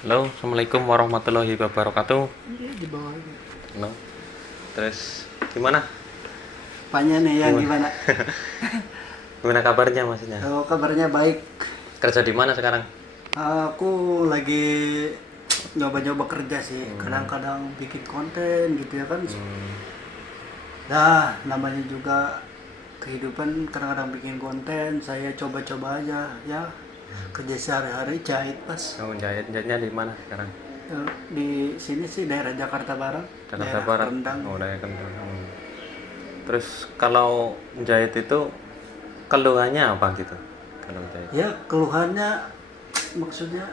Halo, assalamualaikum warahmatullahi wabarakatuh. Iya di bawah aja. Halo. Terus gimana? Apanya nih yang gimana? Gimana kabarnya maksudnya? Oh, kabarnya baik. Kerja di mana sekarang? Aku lagi nyoba-nyoba kerja sih. Kadang-kadang bikin konten gitu ya kan. Hmm, Nah, namanya juga kehidupan kadang-kadang bikin konten. Saya coba-coba aja ya. Kerja sehari-hari jahit pas. kamu jahitnya di mana sekarang? Di sini sih daerah Jakarta Barat, Jakarta daerah Barat. Rendang. Oh, daerah Kendal. Terus kalau jahit itu keluhannya apa gitu? Kalau jahit. Ya, keluhannya maksudnya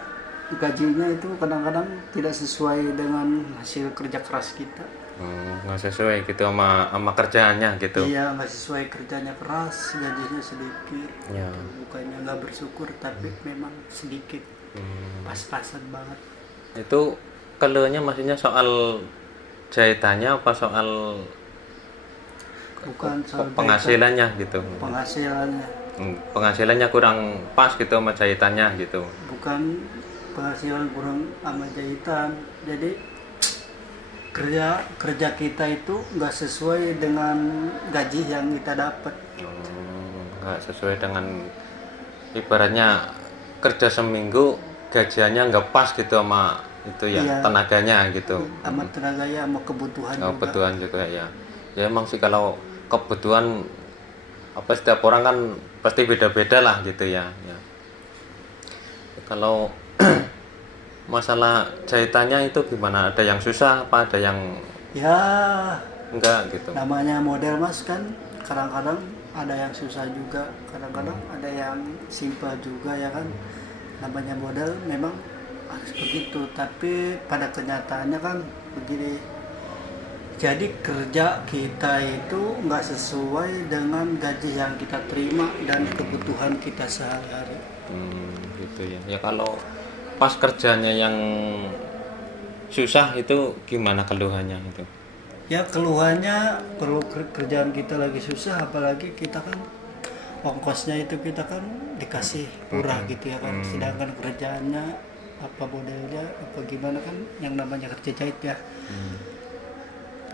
gajinya itu kadang-kadang tidak sesuai dengan hasil kerja keras kita. Nggak sesuai gitu sama kerjaannya gitu. Iya, nggak sesuai kerjanya keras, gajinya sedikit. Ya. Bukannya nggak bersyukur, tapi memang sedikit. Hmm, Pas-pasan banget. Itu keluhannya maksudnya soal jahitannya apa soal Bukan soal penghasilannya gitu? penghasilannya, Penghasilannya kurang pas gitu sama jahitannya gitu. bukan penghasilan kurang sama jahitan. Jadi kerja kerja kita itu nggak sesuai dengan gaji yang kita dapat. Nggak sesuai dengan ibaratnya kerja seminggu gajiannya nggak pas gitu sama itu ya, Iya. tenaganya gitu. Sama tenaganya sama kebutuhan juga. Kebutuhan juga ya. Ya emang sih kalau kebutuhan apa setiap orang kan pasti beda-beda lah gitu ya. Ya. Kalau masalah jahitannya itu gimana? Ada yang susah apa ada yang Ya, enggak gitu? namanya model mas kan kadang-kadang ada yang susah juga, kadang-kadang ada yang simpel juga ya kan. Namanya model memang harus begitu, tapi pada kenyataannya kan begini. Jadi kerja kita itu nggak sesuai dengan gaji yang kita terima dan kebutuhan kita sehari-hari. Gitu ya. Ya kalau pas kerjanya yang susah itu gimana keluhannya itu? Ya keluhannya kalau kerjaan kita lagi susah, apalagi kita kan ongkosnya itu kita kan dikasih murah gitu ya kan, sedangkan kerjaannya apa modelnya apa gimana kan, yang namanya kerja jahit ya,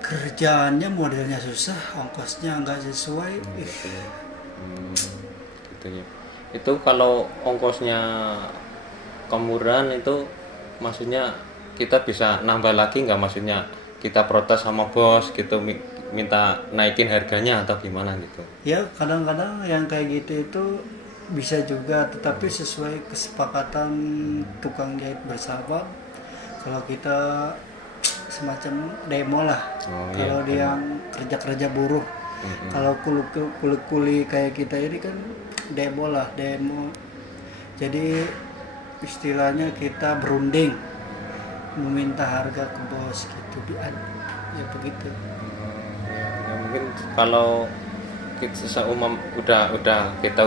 kerjaannya modelnya susah, ongkosnya nggak sesuai. Gitu ya. Gitu ya. Itu kalau ongkosnya kemurahan itu maksudnya kita bisa nambah lagi nggak, maksudnya kita protes sama bos gitu minta naikin harganya atau gimana gitu? Ya kadang-kadang yang kayak gitu itu bisa juga, tetapi sesuai kesepakatan tukang jahit bersama. Kalau kita semacam demo lah, Oh iya. kalau dia yang kerja-kerja buruh, kalau kuli kayak kita ini kan demo lah, demo. Jadi istilahnya kita berunding meminta harga ke bos gitu, ya begitu. Ya mungkin kalau kita seumum kita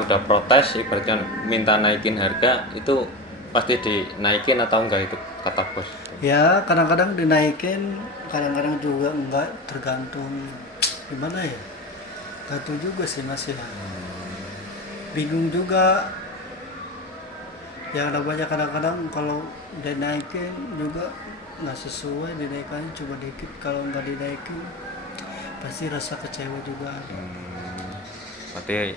udah protes ibaratnya minta naikin harga itu pasti dinaikin atau enggak itu kata bos? Ya kadang-kadang dinaikin, kadang-kadang juga enggak, tergantung gimana ya. Gak tahu juga sih mas ya. Bingung juga. Yang namanya kadang-kadang kalau dinaikin juga nggak sesuai, dinaikannya cuma dikit. Kalau nggak dinaikin pasti rasa kecewa juga. Berarti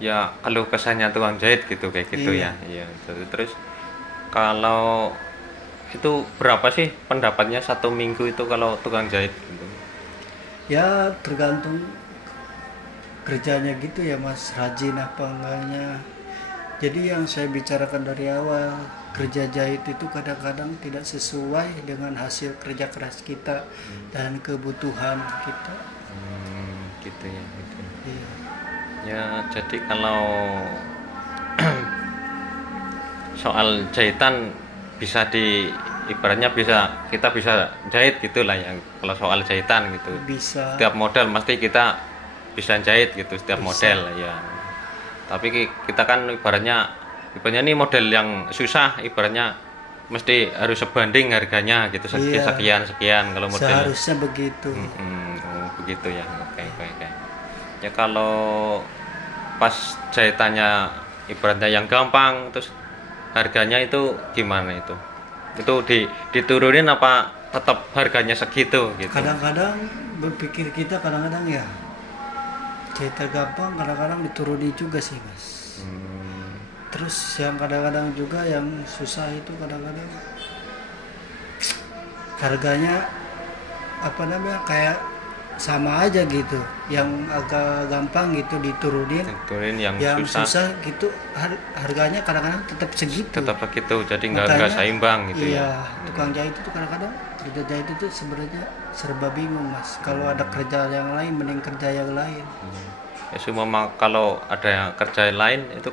ya kalau kesannya tukang jahit gitu kayak gitu Iya. ya. Iya. Terus kalau itu berapa sih pendapatnya satu minggu itu kalau tukang jahit gitu? Ya tergantung kerjanya gitu ya mas, rajin apa enggaknya. Jadi yang saya bicarakan dari awal, kerja jahit itu kadang-kadang tidak sesuai dengan hasil kerja keras kita dan kebutuhan kita. Gitu ya. Gitu. Iya. Ya jadi kalau soal jahitan bisa ibaratnya kita bisa jahit gitulah ya, kalau soal jahitan gitu. Bisa. Setiap model pasti kita bisa jahit gitu, setiap Bisa. model ya. Tapi kita kan ibaratnya ini model yang susah, ibaratnya mesti harus sebanding harganya gitu, Iya. sekian kalau model. Seharusnya begitu. Oh, begitu ya. Oke. Ya kalau pas jahitannya ibaratnya yang gampang terus harganya itu gimana itu? Itu diturunin apa tetap harganya segitu gitu? Kadang-kadang berpikir kita kadang-kadang ya cerita gampang, kadang-kadang dituruni juga sih mas. Terus yang kadang-kadang juga yang susah itu kadang-kadang harganya apa namanya kayak sama aja gitu, yang agak gampang gitu diturunin, Diturunin yang susah susah gitu harganya kadang-kadang tetap segitu. tetap begitu, jadi nggak Makanya, seimbang gitu iya, ya. tukang jahit itu kadang-kadang kerja jahit itu sebenarnya serba bingung mas. Kalau ada kerja yang lain mending kerja yang lain. Ya semua kalau ada yang kerja lain itu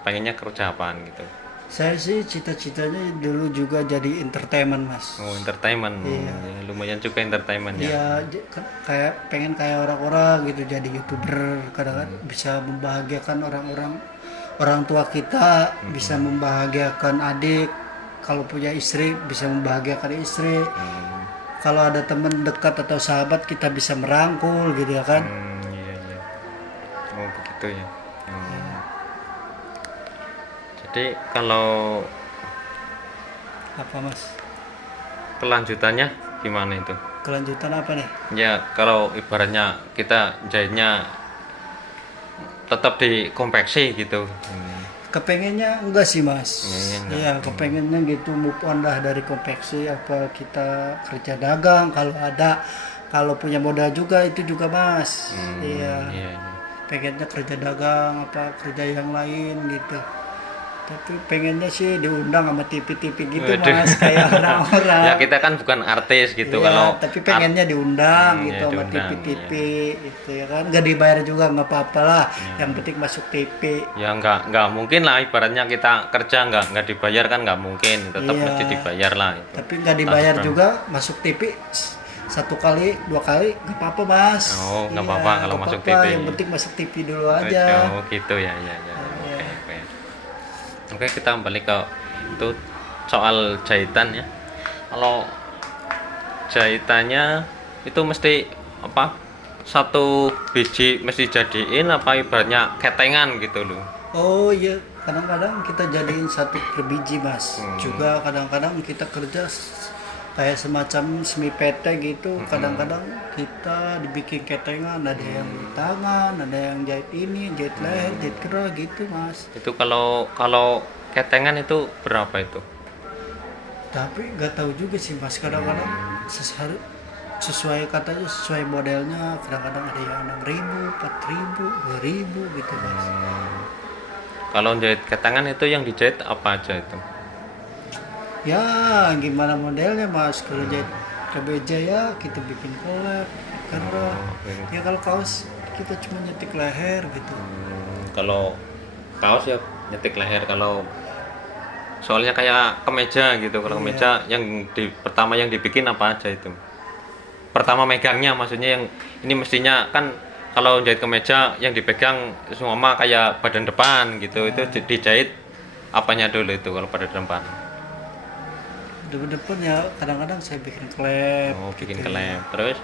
pengennya kerja apaan gitu? Saya sih cita-citanya dulu juga jadi entertainment mas. Oh entertainment. Iya. Ya, lumayan juga entertainment ya. Iya, kayak pengen kayak orang-orang gitu jadi youtuber, kadang-kadang bisa membahagiakan orang tua kita, bisa membahagiakan adik, kalau punya istri bisa membahagiakan istri, kalau ada teman dekat atau sahabat kita bisa merangkul gitu ya kan. Iya iya. Oh begitu ya. Jadi kalau Apa mas? kelanjutannya gimana itu? Kelanjutan apa nih? Ya kalau ibaratnya kita jahitnya tetap di konveksi gitu. Kepengennya enggak sih mas. Pengennya enggak. Iya, kepengennya gitu move on dah dari konveksi, apa kita kerja dagang kalau ada, kalau punya modal juga itu juga mas. Iya, Iya, iya. pengennya kerja dagang apa kerja yang lain gitu. Tapi pengennya sih diundang sama TV-TV gitu Waduh. mas, kayak orang-orang. Ya kita kan bukan artis gitu. Iya, Kalau tapi pengennya diundang gitu ya, sama diundang, TV-TV itu ya kan, nggak dibayar juga nggak apa-apa lah, yang penting masuk TV. ya nggak mungkin lah ibaratnya kita kerja nggak dibayar kan nggak mungkin, tetap Iya. mesti dibayar lah itu. Tapi nggak dibayar juga masuk TV satu kali dua kali nggak apa-apa mas. Oh, nggak Iya, apa-apa kalau nggak masuk apa-apa, TV. yang penting masuk TV dulu aja. Oh gitu ya ya ya. Iya. Oke. Oke kita balik ke itu soal jahitan ya. Kalau jahitannya itu mesti apa? Satu biji mesti jadiin apa ibaratnya ketengan gitu loh. Oh iya, kadang-kadang kita jadiin satu per biji mas. Juga kadang-kadang kita kerja kayak semacam semi PT gitu. Kadang-kadang kita dibikin ketengan, ada yang di tangan, ada yang jahit ini, jahit leher, jahit kerah gitu mas. Itu kalau ketengan itu berapa itu? Tapi nggak tahu juga sih mas, kadang-kadang sesuai katanya, sesuai modelnya, kadang-kadang ada yang 6.000, 4.000, 2.000 gitu mas. Kalau jahit ketengan itu yang dijahit apa aja itu? Ya gimana modelnya mas, kalau jahit kemeja ya kita bikin collab, kerah. Ya kalau kaos kita cuma nyetik leher gitu. Kalau kaos ya nyetik leher, kalau soalnya kayak kemeja gitu. Kalau kemeja yang pertama yang dibikin apa aja itu? Pertama megangnya maksudnya yang ini mestinya kan kalau jahit kemeja yang dipegang semua kayak badan depan gitu. Itu dijahit apanya dulu itu kalau badan depan? Depan ya kadang-kadang saya bikin klep. Oh, bikin gitu klep. ya. Terus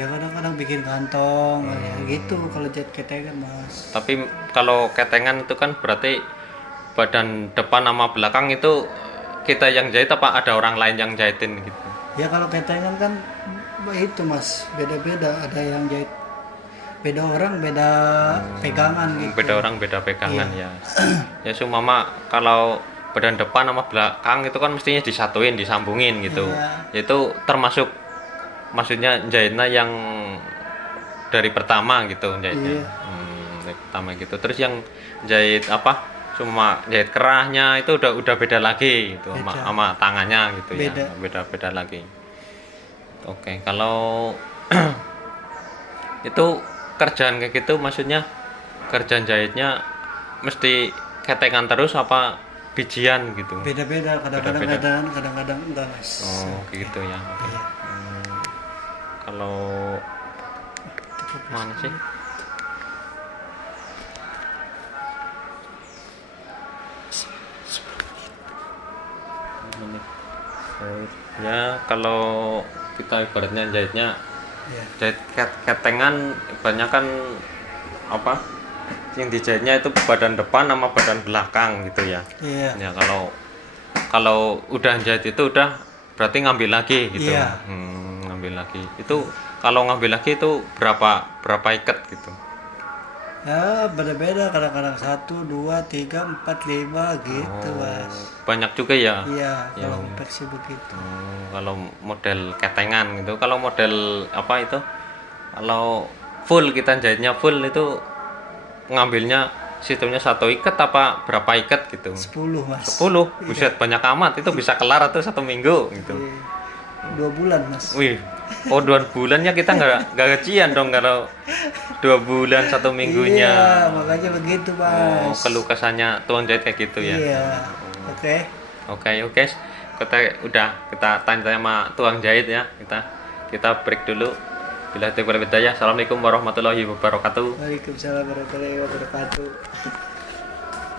Ya kadang-kadang bikin kantong, ya gitu kalau jahit ketengan mas. tapi kalau ketengan itu kan berarti badan depan sama belakang itu kita yang jahit apa ada orang lain yang jahitin gitu? Ya kalau ketengan kan itu mas, beda-beda, ada yang jahit beda orang beda pegangan gitu. Beda orang beda pegangan ya. Ya seumpama kalau badan depan sama belakang itu kan mestinya disatuin, disambungin gitu. Iya. Itu termasuk maksudnya jahitnya yang dari pertama gitu jahitnya. Iya. Dari pertama gitu. Terus yang jahit apa? Cuma jahit kerahnya itu udah beda lagi gitu sama tangannya gitu Beda. ya. Beda lagi. Oke, kalau itu kerjaan kayak gitu maksudnya kerjaan jahitnya mesti ketengan terus apa bijian gitu? Beda-beda, kadang-kadang Beda-beda. kadang-kadang enggak mas. Oh gitu ya. Oke. Iya. Kalau mana sih? Ya kalau kita ibaratnya jahitnya Iya. jahit ketengan ibaratnya kan apa yang dijahitnya itu badan depan sama badan belakang gitu ya. Iya. Ya kalau kalau udah jahit itu udah berarti ngambil lagi gitu. Iya. Ngambil lagi. Itu kalau ngambil lagi itu berapa ikat gitu? Ya beda-beda, kadang-kadang 1, 2, 3, 4, 5 gitu mas. Banyak juga ya. Iya kalau konveksi begitu. Kalau model ketengan gitu. Kalau model apa itu? Kalau full kita jahitnya full itu ngambilnya sistemnya 1 ikat apa berapa ikat gitu? 10 mas. 10. Buset banyak amat. Itu bisa kelar atau 1 minggu gitu. 2 bulan mas. Wih, 2 bulannya kita nggak gajian dong kalau 2 bulan 1 minggunya. Iya makanya begitu mas. Keluh kesahnya tukang jahit kayak gitu ya. Iya. Oke. Oke. Kita tanya-tanya sama tukang jahit ya. Kita break dulu. Bila itu Assalamualaikum warahmatullahi wabarakatuh. Waalaikumsalam warahmatullahi wabarakatuh.